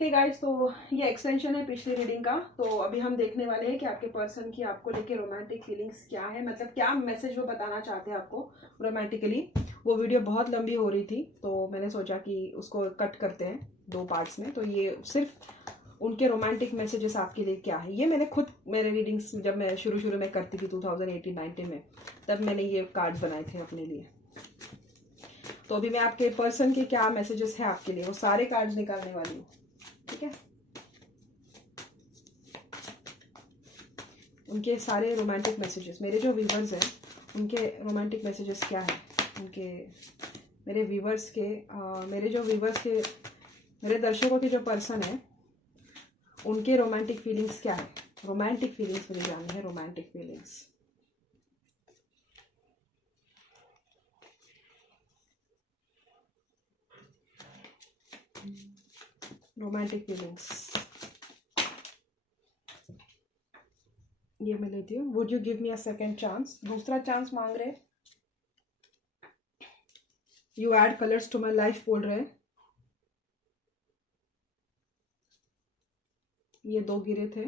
Hey guys, तो ये extension है पिछली रीडिंग का। तो अभी हम देखने वाले हैं कि आपके पर्सन की आपको लेके रोमांटिक फीलिंग्स क्या है, मतलब क्या मैसेज वो बताना चाहते हैं आपको रोमांटिकली। वो वीडियो बहुत लंबी हो रही थी तो मैंने सोचा कि उसको कट करते हैं 2 पार्ट्स में। तो ये सिर्फ उनके रोमांटिक मैसेजेस आपके लिए क्या है, ये मैंने खुद मेरे रीडिंग्स जब मैं शुरू में करती थी 2018-19 में, तब मैंने ये कार्ड्स बनाए थे अपने लिए। तो अभी मैं आपके पर्सन के क्या मैसेजेस है आपके लिए वो सारे कार्ड्स निकालने वाली हूँ, ठीक है। उनके सारे रोमांटिक मैसेजेस, मेरे जो व्यूवर्स हैं उनके रोमांटिक मैसेजेस क्या है, उनके मेरे व्यूवर्स के मेरे दर्शकों के जो पर्सन है उनके रोमांटिक फीलिंग्स क्या है। रोमांटिक फीलिंग्स मुझे जाननी है, रोमांटिक फीलिंग्स। रोमांटिक फीलिंग्स ये मैं लेती हूँ। Would you give me a second chance, दूसरा चांस मांग रहे। You add colours to my life बोल रहे हैं। ये 2 गिरे थे।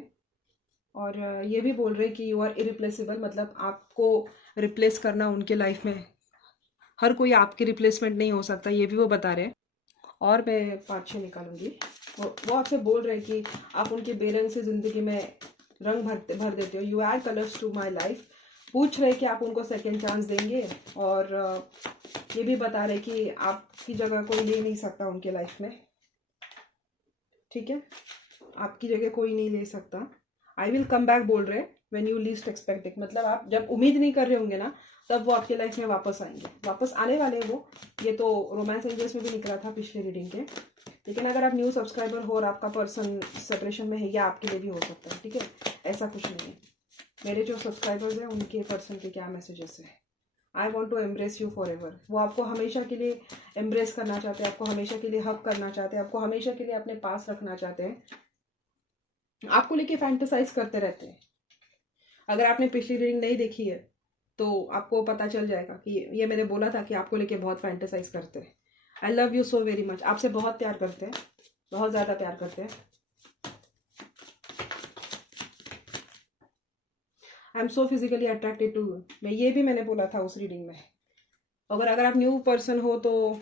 और ये भी बोल रहे कि यू आर इरिप्लेसेबल, मतलब आपको रिप्लेस करना उनके लाइफ में, हर कोई आपकी रिप्लेसमेंट नहीं हो सकता, ये भी वो बता रहे हैं। और मैं 5-6 निकालूंगी। वो आपसे बोल रहे हैं कि आप उनके बेरंग से ज़िंदगी में रंग भर देते हो। You add colours to my life. पूछ रहे कि आप उनको सेकेंड चांस देंगे। और ये भी बता रहे कि आपकी जगह कोई ले नहीं सकता उनके लाइफ में, ठीक है। आपकी जगह कोई नहीं ले सकता। आई विल कम बैक बोल रहे when you least expect it, मतलब आप जब उम्मीद नहीं कर रहे होंगे ना तब वो आपके लाइफ में वापस आएंगे, वापस आने वाले हैं वो। ये तो रोमांस एंजल्स में भी निकला था पिछले रीडिंग के। लेकिन अगर आप न्यू सब्सक्राइबर हो और आपका पर्सन सेपरेशन में है, या आपके लिए भी हो सकता है, ठीक है। ऐसा कुछ नहीं है। मेरे जो सब्सक्राइबर्स हैं उनके पर्सन के क्या मैसेजेस है। I want to embrace you forever. वो आपको हमेशा के लिए एम्ब्रेस करना चाहते हैं, आपको हमेशा के लिए हक करना चाहते हैं, आपको हमेशा के लिए अपने पास रखना चाहते हैं, आपको लेके फैंटेसाइज करते रहते हैं। अगर आपने पिछली रीडिंग नहीं देखी है तो आपको पता चल जाएगा कि ये मैंने बोला था कि आपको लेके बहुत फैंटेसाइज करते हैं। I love you so very much, आपसे बहुत प्यार करते हैं, बहुत ज़्यादा प्यार करते हैं। I am so physically attracted to you, ये भी मैंने बोला था उस रीडिंग में। अगर आप न्यू पर्सन हो तो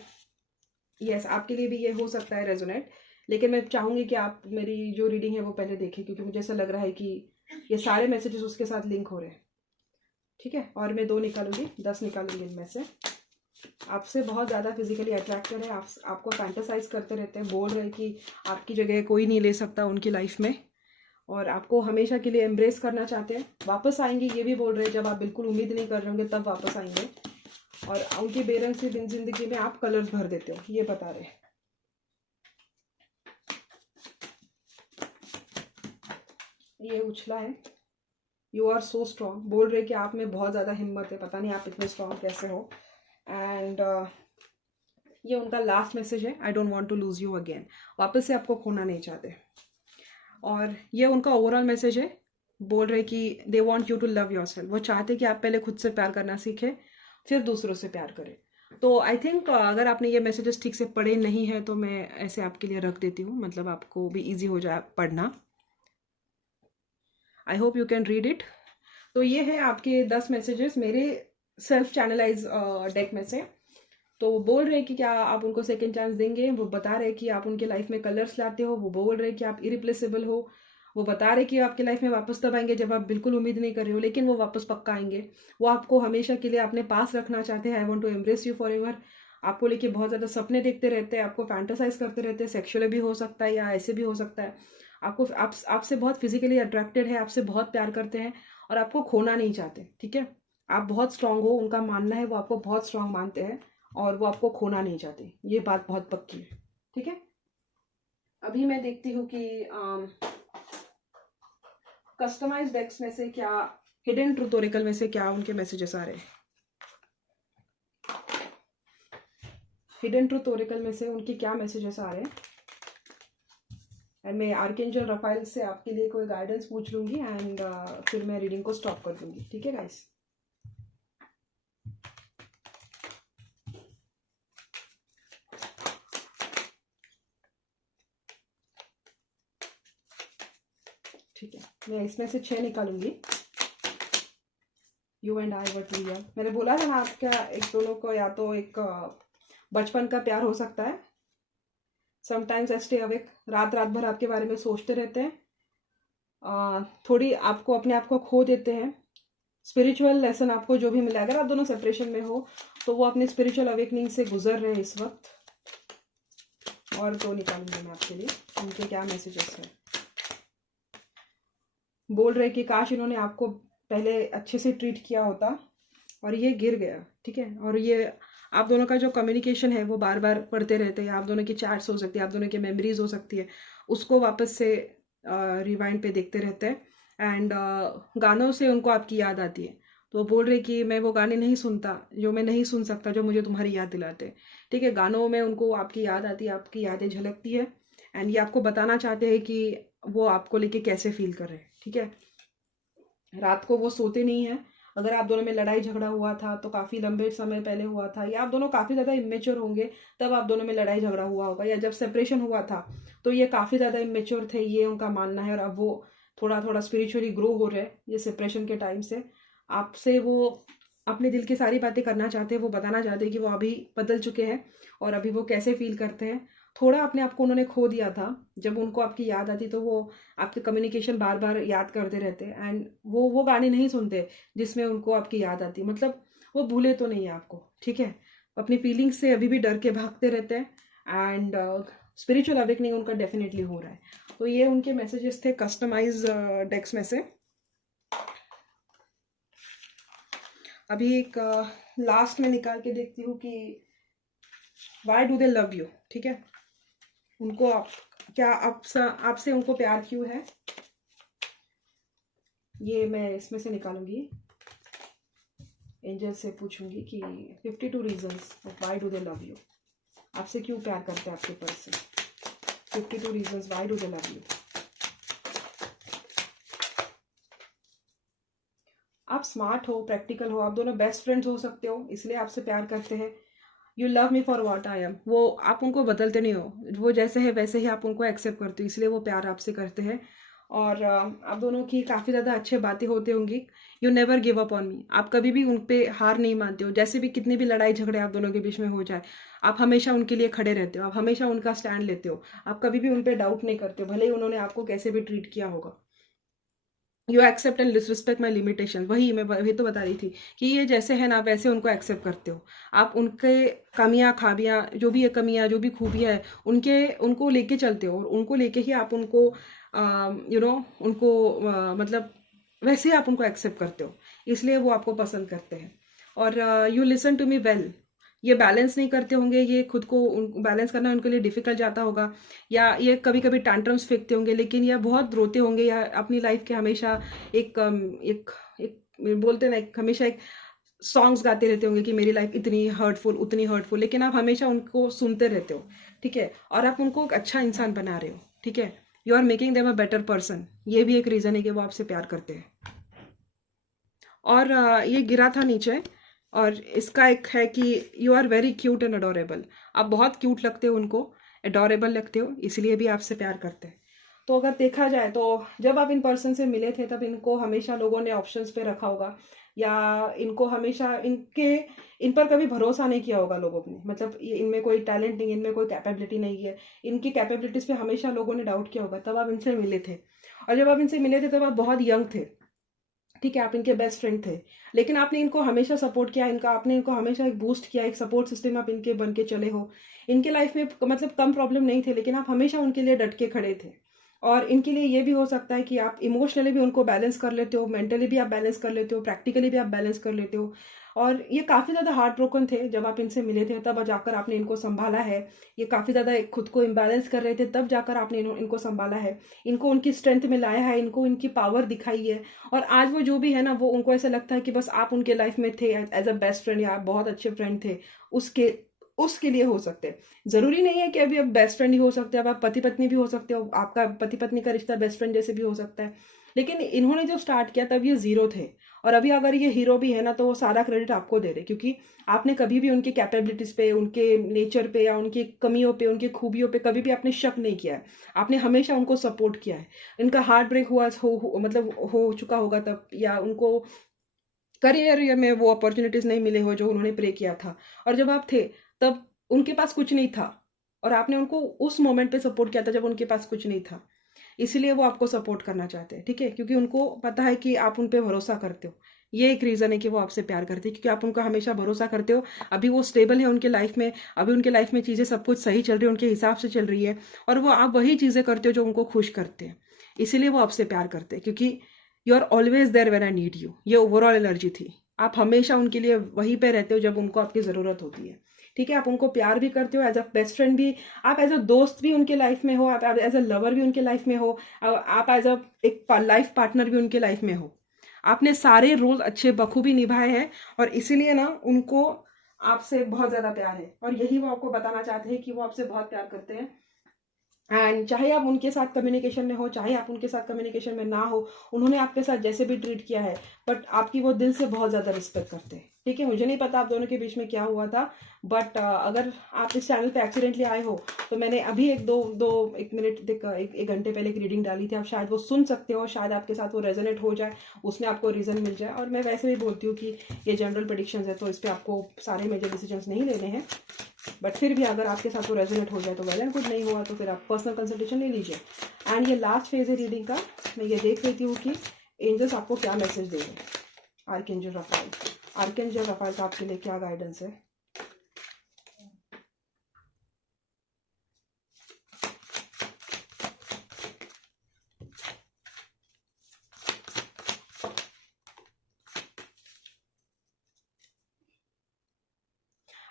यस, आपके लिए भी ये हो सकता है रेजोनेट। लेकिन मैं चाहूँगी कि आप मेरी जो रीडिंग है वो पहले देखें, क्योंकि मुझे ऐसा लग रहा है कि ये सारे मैसेजेस उसके साथ लिंक हो रहे हैं, ठीक है। और मैं 2 निकालूंगी, 10 निकालूंगी इनमें से। आपसे बहुत ज़्यादा फिजिकली अट्रैक्टेड है, आपको फैंटेसाइज करते रहते हैं, बोल रहे हैं कि आपकी जगह कोई नहीं ले सकता उनकी लाइफ में, और आपको हमेशा के लिए एम्ब्रेस करना चाहते हैं। वापस आएंगे ये भी बोल रहे हैं, जब आप बिल्कुल उम्मीद नहीं कर रहे होंगे तब वापस आएंगे। और उनकी बेरंग से जिंदगी में आप कलर्स भर देते हो, ये बता रहे हैं। ये उछला है। यू आर सो स्ट्रॉन्ग, बोल रहे कि आप में बहुत ज़्यादा हिम्मत है, पता नहीं आप इतने स्ट्रॉन्ग कैसे हो। एंड ये उनका लास्ट मैसेज है, I don't want to lose you again. वापस से आपको खोना नहीं चाहते। और ये उनका ओवरऑल मैसेज है, बोल रहे कि they want you to love yourself. वो चाहते कि आप पहले खुद से प्यार करना सीखें, फिर दूसरों से प्यार करें। तो आई थिंक अगर आपने ये मैसेजेस ठीक से पढ़े नहीं है तो मैं ऐसे आपके लिए रख देती हूँ, मतलब आपको भी ईजी हो जाए पढ़ना। I hope you can read it. तो ये है आपके 10 मैसेजेस मेरे सेल्फ चैनलाइज डेक में से। तो वो बोल रहे हैं कि क्या आप उनको सेकेंड चांस देंगे। वो बता रहे हैं कि आप उनके लाइफ में कलर्स लाते हो। वो बोल रहे हैं कि आप इरिप्लेसेबल हो। वो बता रहे हैं कि आपके लाइफ में वापस तब आएंगे जब आप बिल्कुल उम्मीद नहीं कर रहे हो, लेकिन वो वापस पक्का आएंगे। वो आपको हमेशा के लिए अपने पास रखना चाहते हैं। I want to embrace you forever. आपको लेके बहुत ज़्यादा सपने देखते रहते हैं, आपको फैंटासाइज करते रहते हैं। सेक्सुअल भी हो सकता है या ऐसे भी हो सकता है। आपसे बहुत फिजिकली अट्रैक्टेड है, आपसे बहुत प्यार करते हैं और आपको खोना नहीं चाहते, ठीक है। आप बहुत स्ट्रांग हो, उनका मानना है, वो आपको बहुत स्ट्रांग मानते हैं और वो आपको खोना नहीं चाहते। ये बात बहुत पक्की है, ठीक है। अभी मैं देखती हूँ कि कस्टमाइज डेक्स में से क्या, हिडन ट्रूथ ओरेकल में से क्या उनके मैसेजेस आ रहे हैं। हिडन ट्रूथ ओरेकल में से उनके क्या मैसेजेस आ रहे हैं। एंड मैं आर्कएंजल रफाइल से आपके लिए कोई गाइडेंस पूछ लूंगी एंड फिर मैं रीडिंग को स्टॉप कर दूंगी, ठीक है गाइस। ठीक है, मैं इसमें से 6 निकालूंगी। You and I were too young. मैंने बोला था ना आपका एक दोनों को या तो एक बचपन का प्यार हो सकता है। समटाइम्स आई स्टे अवेक, रात रात भर आपके बारे में सोचते रहते हैं, थोड़ी आपको अपने आप को खो देते हैं। स्पिरिचुअल लेसन आपको जो भी मिला, अगर आप दोनों सेपरेशन में हो तो वो अपने स्पिरिचुअल अवेकनिंग से गुजर रहे हैं इस वक्त। और 2 निकालूंगी मैं आपके लिए, उनके क्या मैसेजेस हैं। बोल रहे कि काश इन्होंने आपको पहले अच्छे से ट्रीट किया होता और ये गिर गया, ठीक है। और ये आप दोनों का जो कम्युनिकेशन है वो बार बार पढ़ते रहते हैं, आप दोनों की चैट्स हो सकती है, आप दोनों की मेमोरीज हो सकती है, उसको वापस से रिवाइंड पे देखते रहते हैं। एंड गानों से उनको आपकी याद आती है, तो वो बोल रहे कि मैं वो गाने नहीं सुनता जो मैं नहीं सुन सकता जो मुझे तुम्हारी याद दिलाते हैं, ठीक है। गानों में उनको आपकी याद आती है, आपकी यादें झलकती है, एंड ये आपको बताना चाहते हैं कि वो आपको लेके कैसे फील कर रहे हैं, ठीक है। रात को वो सोते नहीं है। अगर आप दोनों में लड़ाई झगड़ा हुआ था तो काफ़ी लंबे समय पहले हुआ था, या आप दोनों काफ़ी ज़्यादा इमेच्योर होंगे तब आप दोनों में लड़ाई झगड़ा हुआ होगा, या जब सेपरेशन हुआ था तो ये काफ़ी ज़्यादा इमेच्योर थे, ये उनका मानना है। और अब वो थोड़ा थोड़ा स्पिरिचुअली ग्रो हो रहे हैं ये सेपरेशन के टाइम से। आपसे वो अपने दिल की सारी बातें करना चाहते हैं, वो बताना चाहते हैं कि वो अभी बदल चुके हैं और अभी वो कैसे फील करते हैं। थोड़ा अपने आप को उन्होंने खो दिया था, जब उनको आपकी याद आती तो वो आपके कम्युनिकेशन बार बार याद करते रहते, एंड वो गाने नहीं सुनते जिसमें उनको आपकी याद आती, मतलब वो भूले तो नहीं है आपको, ठीक है। अपनी फीलिंग्स से अभी भी डर के भागते रहते हैं, एंड स्पिरिचुअल अवेकनिंग उनका डेफिनेटली हो रहा है। तो ये उनके मैसेजेस थे कस्टमाइज डेक्स में से। अभी एक लास्ट में निकाल के देखती हूँ कि why do they love you, ठीक है। उनको क्या आपसे उनको प्यार क्यों है, ये मैं इसमें से निकालूंगी। एंजल से पूछूंगी कि 52 reasons why do they love you, आपसे क्यों प्यार करते हैं आपके person. 52 reasons why do they love you. आप स्मार्ट हो, प्रैक्टिकल हो, आप दोनों बेस्ट फ्रेंड्स हो सकते हो, इसलिए आपसे प्यार करते हैं। You love me for what I am, वो आप उनको बदलते नहीं हो, वो जैसे है वैसे ही आप उनको एक्सेप्ट करते हो, इसलिए वो प्यार आपसे करते हैं। और आप दोनों की काफ़ी ज़्यादा अच्छी बातें होती होंगी। You never give up on me, आप कभी भी उन पे हार नहीं मानते हो, जैसे भी कितनी भी लड़ाई झगड़े आप दोनों के बीच में हो जाए, आप हमेशा उनके लिए खड़े रहते हो, आप हमेशा उनका स्टैंड लेते हो, आप कभी भी उन पे डाउट नहीं करते हो, भले ही उन्होंने आपको कैसे भी ट्रीट किया होगा। You accept and disrespect my limitation, वही तो बता रही थी कि ये जैसे है ना वैसे उनको एक्सेप्ट करते हो। आप उनके कमियां खाबियां, जो भी कमियां जो भी खूबियां है उनको लेके चलते हो, और उनको लेके ही आप उनको उनको मतलब वैसे ही आप उनको एक्सेप्ट करते हो, इसलिए वो आपको पसंद करते हैं। और you listen to me well, ये बैलेंस नहीं करते होंगे, ये खुद को बैलेंस करना उनके लिए डिफिकल्ट जाता होगा, या ये कभी कभी टैंट्रम्स फेंकते होंगे, लेकिन ये बहुत रोते होंगे, या अपनी लाइफ के हमेशा एक बोलते ना, हमेशा एक सॉन्ग्स गाते रहते होंगे कि मेरी लाइफ इतनी हर्टफुल उतनी हर्टफुल, लेकिन आप हमेशा उनको सुनते रहते हो, ठीक है। और आप उनको एक अच्छा इंसान बना रहे हो, ठीक है। You are making them a better person, ये भी एक रीज़न है कि वो आपसे प्यार करते हैं। और ये गिरा था नीचे, और इसका एक है कि you are very cute and adorable, आप बहुत क्यूट लगते हो उनको, अडोरेबल लगते हो, इसलिए भी आपसे प्यार करते हैं। तो अगर देखा जाए तो जब आप इन पर्सन से मिले थे तब इनको हमेशा लोगों ने ऑप्शंस पे रखा होगा, या इनको हमेशा इन पर कभी भरोसा नहीं किया होगा लोगों ने, मतलब इनमें कोई टैलेंट नहीं है, इनमें कोई कैपेबिलिटी नहीं है, इनकी कैपेबिलिटीज पे हमेशा लोगों ने डाउट किया होगा, तब आप इनसे मिले थे। और जब आप इनसे मिले थे तब आप बहुत यंग थे, ठीक है, आप इनके बेस्ट फ्रेंड थे, लेकिन आपने इनको हमेशा सपोर्ट किया, आपने इनको हमेशा एक बूस्ट किया, एक सपोर्ट सिस्टम आप इनके बन के चले हो। इनके लाइफ में मतलब कम प्रॉब्लम नहीं थे, लेकिन आप हमेशा उनके लिए डट के खड़े थे। और इनके लिए ये भी हो सकता है कि आप इमोशनली भी उनको बैलेंस कर लेते हो, मेंटली भी आप बैलेंस कर लेते हो, प्रैक्टिकली भी आप बैलेंस कर लेते हो। और ये काफ़ी ज़्यादा हार्ट ब्रोकन थे जब आप इनसे मिले थे, तब जाकर आपने इनको संभाला है। ये काफ़ी ज़्यादा खुद को इम्बैलेंस कर रहे थे, तब जाकर आपने इनको संभाला है, इनको उनकी स्ट्रेंथ में लाया है, इनको इनकी पावर दिखाई है। और आज वो जो भी है ना, वो उनको ऐसा लगता है कि बस आप उनके लाइफ में थे एज अ बेस्ट फ्रेंड, या आप बहुत अच्छे फ्रेंड थे उसके लिए हो सकते हैं। जरूरी नहीं है कि अभी आप बेस्ट फ्रेंड ही हो सकते हैं, अब आप पति पत्नी भी हो सकते हो, आपका पति पत्नी का रिश्ता बेस्ट फ्रेंड जैसे भी हो सकता है। लेकिन इन्होंने जो स्टार्ट किया तब ये जीरो थे, और अभी अगर ये हीरो भी है ना, तो वो सारा क्रेडिट आपको दे रहे, क्योंकि आपने कभी भी उनके कैपेबिलिटीज पे, उनके नेचर पे या उनकी कमियों पे, उनकी खूबियों पे कभी भी आपने शक नहीं किया है। आपने हमेशा उनको सपोर्ट किया है। इनका हार्ट ब्रेक मतलब हो चुका होगा तब, या उनको करियर में वो अपॉर्चुनिटीज नहीं मिले हो जो उन्होंने प्रे किया था, और जब आप थे तब उनके पास कुछ नहीं था, और आपने उनको उस मोमेंट पे सपोर्ट किया था जब उनके पास कुछ नहीं था। इसीलिए वो आपको सपोर्ट करना चाहते हैं, ठीक है, क्योंकि उनको पता है कि आप उन पे भरोसा करते हो। ये एक रीज़न है कि वो आपसे प्यार करते हैं, क्योंकि आप उनका हमेशा भरोसा करते हो। अभी वो स्टेबल है उनके लाइफ में, अभी उनके लाइफ में चीज़ें सब कुछ सही चल रही है, उनके हिसाब से चल रही है, और वो आप वही चीज़ें करते हो जो उनको खुश करते हैं। इसीलिए वो आपसे प्यार करते हैं, क्योंकि you are always there when I need you. ये ओवरऑल एनर्जी थी। आप हमेशा उनके लिए वहीं पे रहते हो जब उनको आपकी ज़रूरत होती है, ठीक है। आप उनको प्यार भी करते हो, एज अ बेस्ट फ्रेंड भी, आप एज अ दोस्त भी उनके लाइफ में हो, आप एज अ लवर भी उनके लाइफ में हो, आप एज अ एक लाइफ पार्टनर भी उनके लाइफ में हो। आपने सारे रोल अच्छे बखूबी निभाए हैं, और इसीलिए ना उनको आपसे बहुत ज़्यादा प्यार है, और यही वो आपको बताना चाहते हैं कि वो आपसे बहुत प्यार करते हैं। एंड चाहे आप उनके साथ कम्युनिकेशन में हो, चाहे आप उनके साथ कम्युनिकेशन में ना हो, उन्होंने आपके साथ जैसे भी ट्रीट किया है, बट आपकी वो दिल से बहुत ज़्यादा रिस्पेक्ट करते हैं, ठीक है। मुझे नहीं पता आप दोनों के बीच में क्या हुआ था, बट अगर आप इस चैनल पे एक्सीडेंटली आए हो, तो मैंने अभी एक मिनट एक घंटे पहले एक रीडिंग डाली थी, आप शायद वो सुन सकते हो, शायद आपके साथ वो रेजोनेट हो जाए, उसमें आपको रीज़न मिल जाए। और मैं वैसे भी बोलती हूँ कि ये जनरल प्रेडिक्शंस है, तो इस पर आपको सारे मेजर डिसीजंस नहीं लेने हैं, बट फिर भी अगर आपके साथ वो रेजोनेट हो जाए तो वेल एंड गुड, नहीं हुआ तो फिर आप पर्सनल कंसल्टेशन ले लीजिए। एंड ये लास्ट फेज है रीडिंग का। मैं ये देख लेती हूँ कि एंजल्स आपको क्या मैसेज दे रहे हैं। आर्कएंजल रफाएल, आर्कएंजल रफाएल का आपके लिए क्या गाइडेंस है।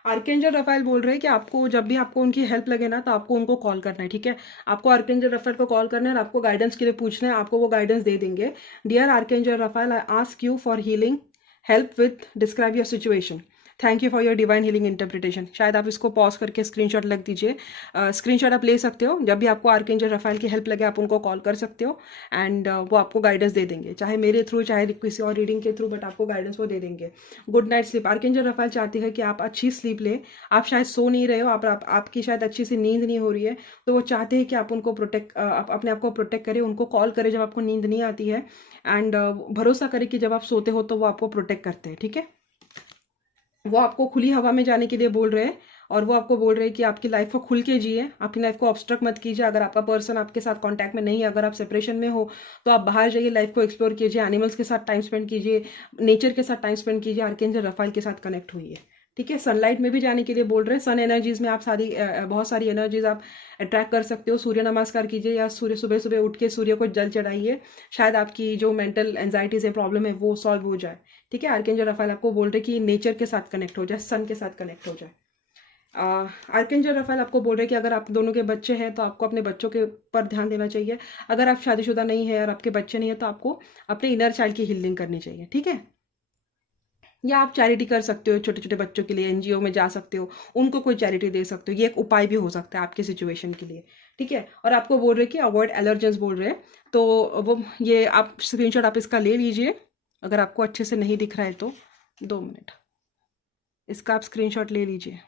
आर्कएंजल रफाएल बोल रहे हैं कि आपको जब भी आपको उनकी हेल्प लगे ना, तो आपको उनको कॉल करना है, ठीक है। आपको आर्कएंजल रफाएल को कॉल करना है और आपको गाइडेंस के लिए पूछना है, आपको वो गाइडेंस दे देंगे। Dear archangel Raphael, I ask you for healing help with describe your situation. Thank you for your divine healing interpretation. शायद आप इसको पॉज करके स्क्रीनशॉट लग दीजिए। स्क्रीनशॉट आप ले सकते हो। जब भी आपको आर्कएंजल रफाएल की हेल्प लगे, आप उनको कॉल कर सकते हो, एंड वो आपको गाइडेंस दे देंगे, चाहे मेरे थ्रू चाहे किसी और रीडिंग के थ्रू, बट आपको गाइडेंस वो दे देंगे। Good night sleep. Archangel Rafale चाहती है कि आप अच्छी स्लीप लें। आप शायद सो नहीं रहे हो, आपकी शायद अच्छी सी नींद नहीं हो रही है, तो वो चाहते हैं कि आप उनको अपने आप को प्रोटेक्ट करें, उनको कॉल करें जब आपको नींद नहीं आती है, एंड भरोसा करें कि जब आप सोते हो तो वो आपको प्रोटेक्ट करते हैं, ठीक है। वो आपको खुली हवा में जाने के लिए बोल रहे हैं, और वो आपको बोल रहे हैं कि आपकी लाइफ को खुल के जिए, अपनी लाइफ को ऑब्स्ट्रक्ट मत कीजिए। अगर आपका पर्सन आपके साथ कांटेक्ट में नहीं है, अगर आप सेपरेशन में हो, तो आप बाहर जाइए, लाइफ को एक्सप्लोर कीजिए, एनिमल्स के साथ टाइम स्पेंड कीजिए, नेचर के साथ टाइम स्पेंड कीजिए, आर्कएंजल रफाएल के साथ कनेक्ट हुई है, ठीक है। सनलाइट में भी जाने के लिए बोल रहे हैं। सन एनर्जीज में आप बहुत सारी एनर्जीज आप अट्रैक्ट कर सकते हो। सूर्य नमस्कार कीजिए, या सूर्य सुबह सुबह उठ के सूर्य को जल चढ़ाइए, शायद आपकी जो मेंटल एंजाइटीज है, प्रॉब्लम है, वो सॉल्व हो जाए, ठीक है। आर्कएंजल रफाएल आपको बोल रहे कि नेचर के साथ कनेक्ट हो जाए, सन के साथ कनेक्ट हो जाए। आर्कएंजल रफाएल आपको बोल रहे कि अगर आप दोनों के बच्चे हैं तो आपको अपने बच्चों के पर ध्यान देना चाहिए। अगर आप शादीशुदा नहीं है और आपके बच्चे नहीं है, तो आपको अपने इनर चाइल्ड की हीलिंग करनी चाहिए, ठीक है। या आप चैरिटी कर सकते हो, छोटे छोटे बच्चों के लिए एनजीओ में जा सकते हो, उनको कोई चैरिटी दे सकते हो। ये एक उपाय भी हो सकता है आपकी सिचुएशन के लिए, ठीक है। और आपको बोल रहे कि अवॉइड एलर्जेंस बोल रहे हैं, तो वो ये आप स्क्रीनशॉट आप इसका ले लीजिए। अगर आपको अच्छे से नहीं दिख रहा है तो 2 मिनट, इसका आप स्क्रीनशॉट ले लीजिए,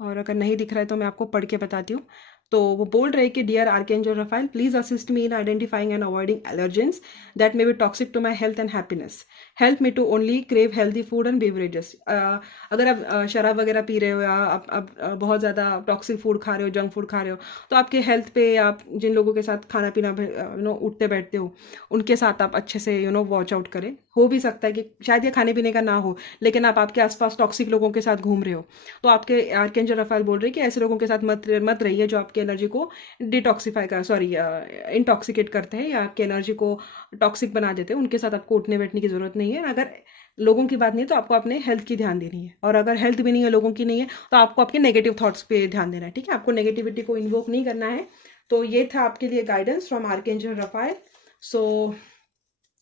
और अगर नहीं दिख रहा है तो मैं आपको पढ़ के बताती हूँ। तो वो बोल रहे हैं कि dear archangel Raphael, please assist me in identifying and avoiding allergens that may be toxic to my health and happiness. Help me to only crave healthy food and beverages. अगर आप शराब वगैरह पी रहे हो, या आप बहुत ज़्यादा टॉक्सिक फूड खा रहे हो, जंक फूड खा रहे हो, तो आपके हेल्थ पे, आप जिन लोगों के साथ खाना पीना उठते बैठते हो, उनके साथ आप अच्छे से वॉच आउट करें। हो भी सकता है कि शायद ये खाने पीने का ना हो, लेकिन आप आपके आसपास टॉक्सिक लोगों के साथ घूम रहे हो, तो आपके आर्कएंजल रफाएल बोल रहे हैं कि ऐसे लोगों के साथ मत रहिए जो आपकी एनर्जी को डिटॉक्सिफाई कर सॉरी इंटॉक्सिकेट करते हैं, या आपकी एनर्जी को टॉक्सिक बना देते हैं। उनके साथ आपको उठने बैठने की जरूरत नहीं है। अगर लोगों की बात नहीं है, तो आपको अपने हेल्थ की ध्यान देनी है, और अगर हेल्थ भी नहीं है, लोगों की नहीं है, तो आपको आपके नेगेटिव थॉट्स पे ध्यान देना है, ठीक है। आपको नेगेटिविटी को इन्वोक नहीं करना है। तो ये था आपके लिए guidance from archangel Raphael. So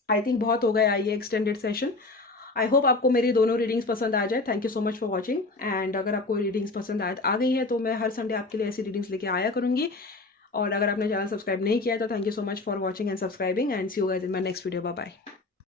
I think बहुत हो गया ये एक्सटेंडेड सेशन। आई होप आपको मेरी दोनों रीडिंग्स पसंद आ जाए। Thank you so much for watching. And अगर आपको रीडिंग्स पसंद आ गई है, तो मैं हर संडे आपके लिए ऐसी रीडिंग्स लेके आया करूँगी। और अगर आपने चैनल सब्सक्राइब नहीं किया है तो thank you so much for watching and subscribing and see you guys in my next video. Bye bye.